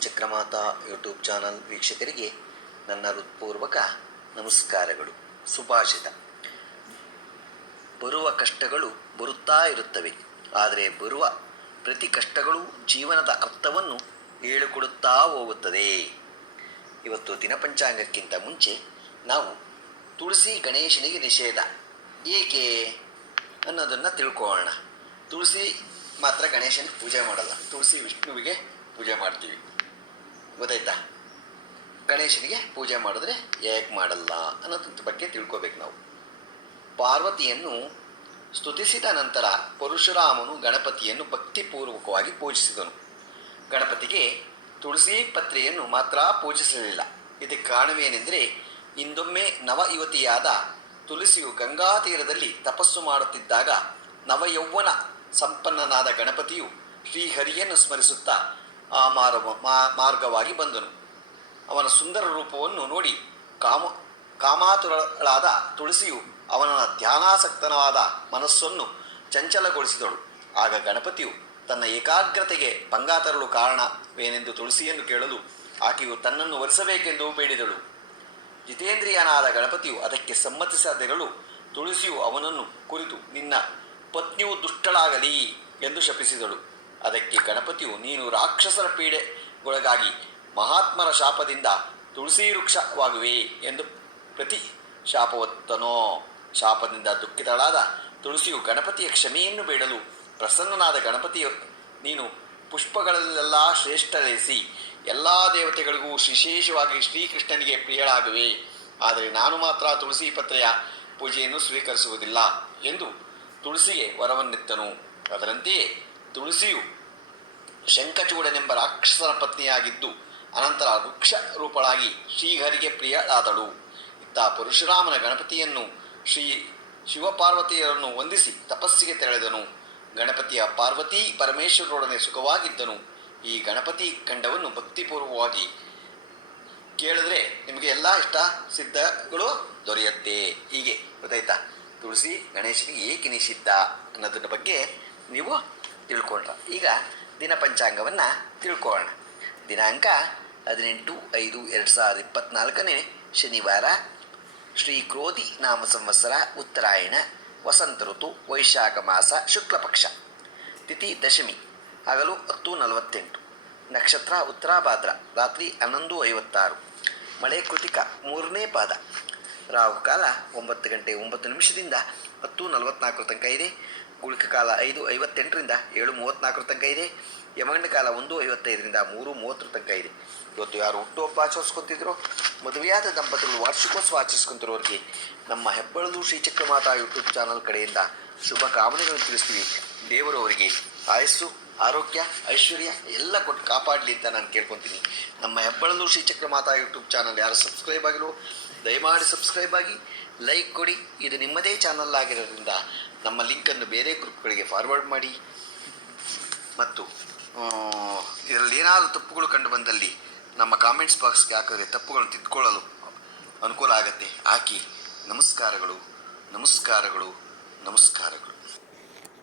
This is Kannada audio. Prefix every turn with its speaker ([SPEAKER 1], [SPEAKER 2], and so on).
[SPEAKER 1] ಶ್ರೀಚಕ್ರಮಾತಾ ಯೂಟ್ಯೂಬ್ ಚಾನಲ್ ವೀಕ್ಷಕರಿಗೆ ನನ್ನ ಹೃತ್ಪೂರ್ವಕ ನಮಸ್ಕಾರಗಳು, ಸುಭಾಷಿತ. ಬರುವ ಕಷ್ಟಗಳು ಬರುತ್ತಾ ಇರುತ್ತವೆ, ಆದರೆ ಬರುವ ಪ್ರತಿ ಕಷ್ಟಗಳು ಜೀವನದ ಅರ್ಥವನ್ನು ಹೇಳಿಕೊಡುತ್ತಾ ಹೋಗುತ್ತದೆ. ಇವತ್ತು ದಿನಪಂಚಾಂಗಕ್ಕಿಂತ ಮುಂಚೆ ನಾವು ತುಳಸಿ ಗಣೇಶನಿಗೆ ನಿಷೇಧ. ಏಕೆ ಅನ್ನೋದನ್ನು ತಿಳ್ಕೊಳ್ಳೋಣ. ತುಳಸಿ ಮಾತ್ರ ಗಣೇಶನಿಗೆ ಪೂಜೆ ಮಾಡಲ್ಲ, ತುಳಸಿ ವಿಷ್ಣುವಿಗೆ ಪೂಜೆ ಮಾಡ್ತೀವಿ. ಗೊತ್ತಾಯ್ತಾ? ಗಣೇಶನಿಗೆ ಪೂಜೆ ಮಾಡಿದ್ರೆ ಯಾಕೆ ಮಾಡಲ್ಲ ಅನ್ನೋದ್ರ ಬಗ್ಗೆ ತಿಳ್ಕೊಬೇಕು ನಾವು. ಪಾರ್ವತಿಯನ್ನು ಸ್ತುತಿಸಿದ ನಂತರ ಪರಶುರಾಮನು ಗಣಪತಿಯನ್ನು ಭಕ್ತಿಪೂರ್ವಕವಾಗಿ ಪೂಜಿಸಿದನು. ಗಣಪತಿಗೆ ತುಳಸಿ ಪತ್ರೆಯನ್ನು ಮಾತ್ರ ಪೂಜಿಸಲಿಲ್ಲ. ಇದಕ್ಕೆ ಕಾರಣವೇನೆಂದರೆ, ಇಂದೊಮ್ಮೆ ನವ ಯುವತಿಯಾದ ತುಳಸಿಯು ಗಂಗಾ ತೀರದಲ್ಲಿ ತಪಸ್ಸು ಮಾಡುತ್ತಿದ್ದಾಗ ನವಯೌವನ ಸಂಪನ್ನನಾದ ಗಣಪತಿಯು ಶ್ರೀಹರಿಯನ್ನು ಸ್ಮರಿಸುತ್ತಾ ಆ ಮಾರ ಮಾರ್ಗವಾಗಿ ಬಂದನು. ಅವನ ಸುಂದರ ರೂಪವನ್ನು ನೋಡಿ ಕಾಮ ಕಾಮಾತುರಳಾದ ತುಳಸಿಯು ಅವನ ಧ್ಯಾನಾಸಕ್ತನವಾದ ಮನಸ್ಸನ್ನು ಚಂಚಲಗೊಳಿಸಿದಳು. ಆಗ ಗಣಪತಿಯು ತನ್ನ ಏಕಾಗ್ರತೆಗೆ ಭಂಗ ತರಲು ಕಾರಣವೇನೆಂದು ತುಳಸಿಯನ್ನು ಕೇಳಲು ಆಕೆಯು ತನ್ನನ್ನು ವರಿಸಬೇಕೆಂದು ಬೇಡಿದಳು. ಜಿತೇಂದ್ರಿಯನಾದ ಗಣಪತಿಯು ಅದಕ್ಕೆ ಸಮ್ಮತಿಸದಿರಲು ತುಳಸಿಯು ಅವನನ್ನು ಕುರಿತು, ನಿನ್ನ ಪತ್ನಿಯು ದುಷ್ಟಳಾಗಲಿ ಎಂದು ಶಪಿಸಿದಳು. ಅದಕ್ಕೆ ಗಣಪತಿಯು ನೀನು ರಾಕ್ಷಸರ ಪೀಡೆಗೊಳಗಾಗಿ ಮಹಾತ್ಮರ ಶಾಪದಿಂದ ತುಳಸಿ ವೃಕ್ಷವಾಗುವೆ ಎಂದು ಪ್ರತಿ ಶಾಪವತ್ತನೋ ಶಾಪದಿಂದ ದುಃಖಿತಳಾದ ತುಳಸಿಯು ಗಣಪತಿಯ ಕ್ಷಮೆಯನ್ನು ಬೇಡಲು ಪ್ರಸನ್ನನಾದ ಗಣಪತಿಯು ನೀನು ಪುಷ್ಪಗಳಲ್ಲೆಲ್ಲ ಶ್ರೇಷ್ಠರೆಸಿ ಎಲ್ಲ ದೇವತೆಗಳಿಗೂ ವಿಶೇಷವಾಗಿ ಶ್ರೀಕೃಷ್ಣನಿಗೆ ಪ್ರಿಯಳಾಗುವೆ. ಆದರೆ ನಾನು ಮಾತ್ರ ತುಳಸಿ ಪತ್ರೆಯ ಪೂಜೆಯನ್ನು ಸ್ವೀಕರಿಸುವುದಿಲ್ಲ ಎಂದು ತುಳಸಿಗೆ ವರವನ್ನಿತ್ತನು. ಅದರಂತೆಯೇ ತುಳಸಿಯು ಶಂಕಚೂಡನೆಂಬ ರಾಕ್ಷಸನ ಪತ್ನಿಯಾಗಿದ್ದು, ಅನಂತರ ವೃಕ್ಷ ರೂಪಳಾಗಿ ಶ್ರೀಹರಿಗೆ ಪ್ರಿಯಳಾದಳು. ಇತ್ತ ಪರಶುರಾಮನ ಗಣಪತಿಯನ್ನು ಶ್ರೀ ಶಿವಪಾರ್ವತಿಯರನ್ನು ವಂದಿಸಿ ತಪಸ್ಸಿಗೆ ತೆರಳಿದನು. ಗಣಪತಿಯ ಪಾರ್ವತಿ ಪರಮೇಶ್ವರರೊಡನೆ ಸುಖವಾಗಿದ್ದನು. ಈ ಗಣಪತಿ ಖಂಡವನ್ನು ಭಕ್ತಿಪೂರ್ವವಾಗಿ ಕೇಳಿದ್ರೆ ನಿಮಗೆ ಎಲ್ಲ ಇಷ್ಟ ಸಿದ್ಧಗಳು ದೊರೆಯುತ್ತೆ. ಹೀಗೆ, ಗೊತ್ತಾಯ್ತಾ? ತುಳಸಿ ಗಣೇಶನಿಗೆ ಏಕೆ ನಿಷಿದ್ಧ ಅನ್ನೋದ್ರ ಬಗ್ಗೆ ನೀವು ತಿಳ್ಕೊಂಡ್ರ ಈಗ ದಿನ ಪಂಚಾಂಗವನ್ನು ತಿಳ್ಕೊಳ್ಳೋಣ ದಿನಾಂಕ ಹದಿನೆಂಟು ಐದು ಎರಡು ಸಾವಿರದ ಇಪ್ಪತ್ತ್ನಾಲ್ಕನೇ ಶನಿವಾರ. ಶ್ರೀ ಕ್ರೋಧಿ ನಾಮ ಸಂವತ್ಸರ ಉತ್ತರಾಯಣ. ವಸಂತ ಋತು, ವೈಶಾಖ ಮಾಸ, ಶುಕ್ಲ ಪಕ್ಷ. ತಿಥಿ ದಶಮಿ, ಹಗಲು ಹತ್ತು ನಲವತ್ತೆಂಟು. ನಕ್ಷತ್ರ ಉತ್ತರಾಭಾದ್ರ ರಾತ್ರಿ ಹನ್ನೊಂದು ಐವತ್ತಾರು. ಮಳೆ ಕೃತಿಕ ಮೂರನೇ ಪಾದ. ರಾಹುಕಾಲ ಒಂಬತ್ತು ಗಂಟೆ ಒಂಬತ್ತು ನಿಮಿಷದಿಂದ ಹತ್ತು ನಲವತ್ನಾಲ್ಕರ ತನಕ ಇದೆ. ಗುಳಿಕ ಕಾಲ ಐದು, ಐವತ್ತೆಂಟರಿಂದ ಏಳು ಮೂವತ್ತ್ನಾಲ್ಕರ ತನಕ ಇದೆ. ಯಮಗಂಡ ಕಾಲ ಒಂದು, ಐವತ್ತೈದರಿಂದ ಮೂರು, ಮೂವತ್ತರ ತನಕ ಇದೆ. ಇವತ್ತು ಯಾರು ಹುಟ್ಟುಹಬ್ಬ ಆಚರಿಸ್ಕೊತಿದ್ರು, ಮದುವೆಯಾದ ದಂಪತಿಗಳು ವಾರ್ಷಿಕೋತ್ಸವ ಆಚರಿಸ್ಕೊಂತಿರೋರಿಗೆ ನಮ್ಮ ಹೆಬ್ಬಳದು ಶ್ರೀಚಕ್ರಮಾತಾ ಯೂಟ್ಯೂಬ್ ಚಾನಲ್ ಕಡೆಯಿಂದ ಶುಭ ಕಾಮನೆಗಳನ್ನು ತಿಳಿಸ್ತೀವಿ. ದೇವರು ಅವರಿಗೆ ಆಯಸ್ಸು, ಆರೋಗ್ಯ, ಐಶ್ವರ್ಯ ಎಲ್ಲ ಕೊಟ್ಟು ಕಾಪಾಡಲಿ ಅಂತ ನಾನು ಕೇಳ್ಕೊತೀನಿ. ನಮ್ಮ ಹೆಬ್ಬಳದು ಶ್ರೀಚಕ್ರ ಮಾತಾ ಯೂಟ್ಯೂಬ್ ಚಾನಲ್ ಯಾರು ಸಬ್ಸ್ಕ್ರೈಬ್ ಆಗಿರೋ ದಯಮಾಡಿ ಸಬ್ಸ್ಕ್ರೈಬ್ ಆಗಿ. ಲೈಕ್ ಕೊಡಿ. ಇದು ನಿಮ್ಮದೇ ಚಾನಲ್ ಆಗಿರೋದ್ರಿಂದ ನಮ್ಮ ಲಿಂಕನ್ನು ಬೇರೆ ಗ್ರೂಪ್ಗಳಿಗೆ ಫಾರ್ವರ್ಡ್ ಮಾಡಿ. ಮತ್ತು ಇದರಲ್ಲಿ ಏನಾದರೂ ತಪ್ಪುಗಳು ಕಂಡು ಬಂದಲ್ಲಿ ನಮ್ಮ ಕಾಮೆಂಟ್ಸ್ ಬಾಕ್ಸ್ಗೆ ಹಾಕಿದ್ರೆ ತಪ್ಪುಗಳನ್ನು ತಿದ್ಕೊಳ್ಳಲು ಅನುಕೂಲ ಆಗುತ್ತೆ. ಹಾಕಿ, ನಮಸ್ಕಾರಗಳು ನಮಸ್ಕಾರಗಳು ನಮಸ್ಕಾರಗಳು.